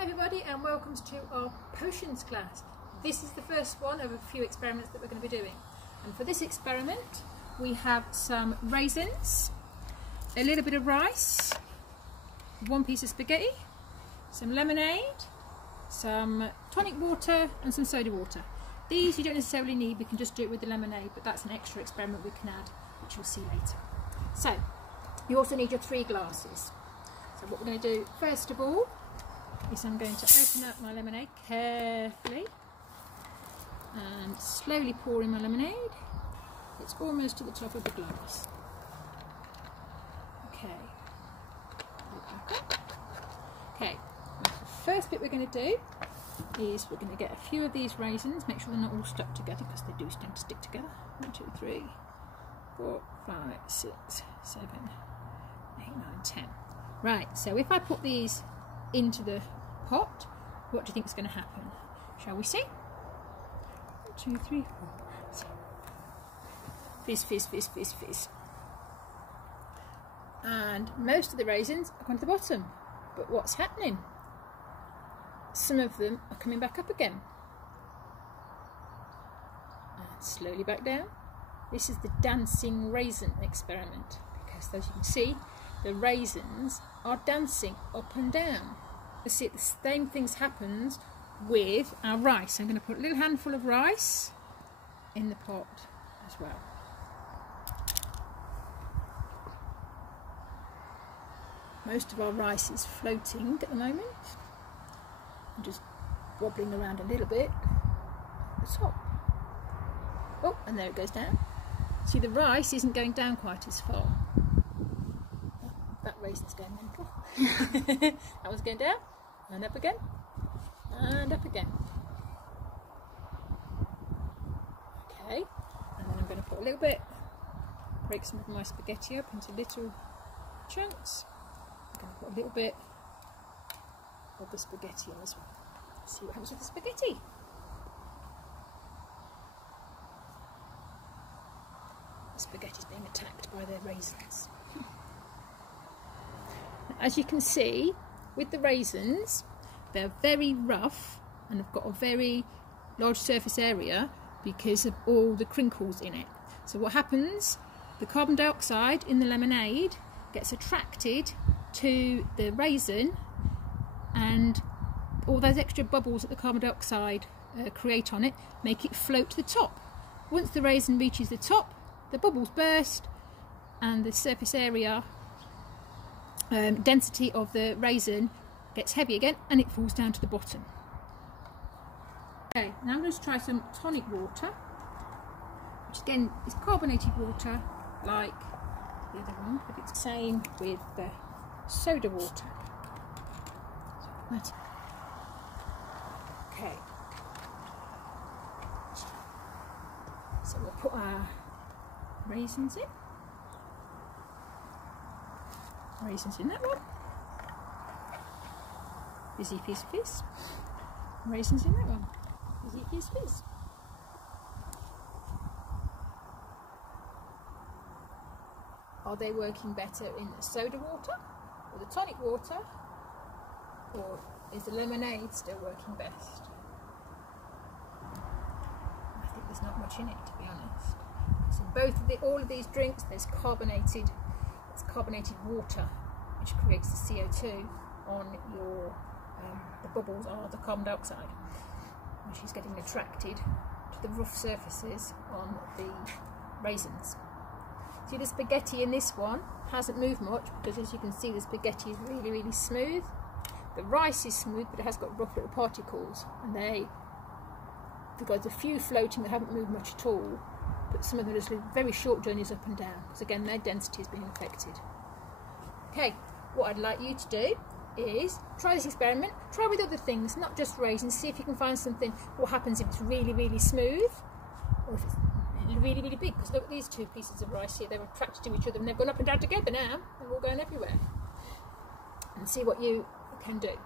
Hi everybody and welcome to our potions class. This is the first one of a few experiments that we're going to be doing. And for this experiment we have some raisins, a little bit of rice, one piece of spaghetti, some lemonade, some tonic water and some soda water. These you don't necessarily need, we can just do it with the lemonade, but that's an extra experiment we can add, which you'll see later. So you also need your 3 glasses. So what we're going to do first of all is I'm going to open up my lemonade carefully and slowly pour in my lemonade. It's almost to the top of the glass. Okay, the first bit we're going to do is we're going to get a few of these raisins, make sure they're not all stuck together because they do tend to stick together. 1, 2, 3, 4, 5, 6, 7, 8, 9, 10. Right, so if I put these into the pot, what do you think is going to happen? Shall we see? 1, 2, 3, 4. Fizz, fizz, fizz, fizz, fizz. And most of the raisins are going to the bottom. But what's happening? Some of them are coming back up again. And slowly back down. This is the dancing raisin experiment. Because as you can see, the raisins are dancing up and down. You see, the same things happens with our rice. I'm going to put a little handful of rice in the pot as well. Most of our rice is floating at the moment. I'm just wobbling around a little bit at the top. Oh, and there it goes down. See, the rice isn't going down quite as far. That raisin's going mental. That one's going down, and up again, and up again. Okay, and then I'm going to put a little bit, break some of my spaghetti up into little chunks. I'm going to put a little bit of the spaghetti in as well. See what happens with the spaghetti. The spaghetti's being attacked by their raisins. As you can see, with the raisins, they're very rough and have got a very large surface area because of all the crinkles in it. So what happens, the carbon dioxide in the lemonade gets attracted to the raisin, and all those extra bubbles that the carbon dioxide create on it make it float to the top. Once the raisin reaches the top, the bubbles burst and the surface area density of the raisin gets heavy again and it falls down to the bottom. Okay, now I'm going to try some tonic water, which again is carbonated water like the other one, but it's the same with the soda water. Okay, so we'll put our raisins in. Raisins in that one. Fizzy fizz fizz. Raisins in that one. Fizzy fizz fizz. Are they working better in the soda water or the tonic water, or is the lemonade still working best? I think there's not much in it, to be honest. So both all of these drinks, there's carbonated water, which creates the CO2 on your the bubbles are the carbon dioxide, which is getting attracted to the rough surfaces on the raisins. See, the spaghetti in this one hasn't moved much because, as you can see, the spaghetti is really, really smooth. The rice is smooth, but it has got rough little particles, and they've got a few floating that haven't moved much at all, but some of them are just very short journeys up and down, because again their density is being affected. Okay, what I'd like you to do is try this experiment, try with other things, not just raisins, see if you can find something, what happens if it's really, really smooth, or if it's really, really big, because look at these 2 pieces of rice here, they're attracted to each other and they've gone up and down together now, they're all going everywhere. And see what you can do.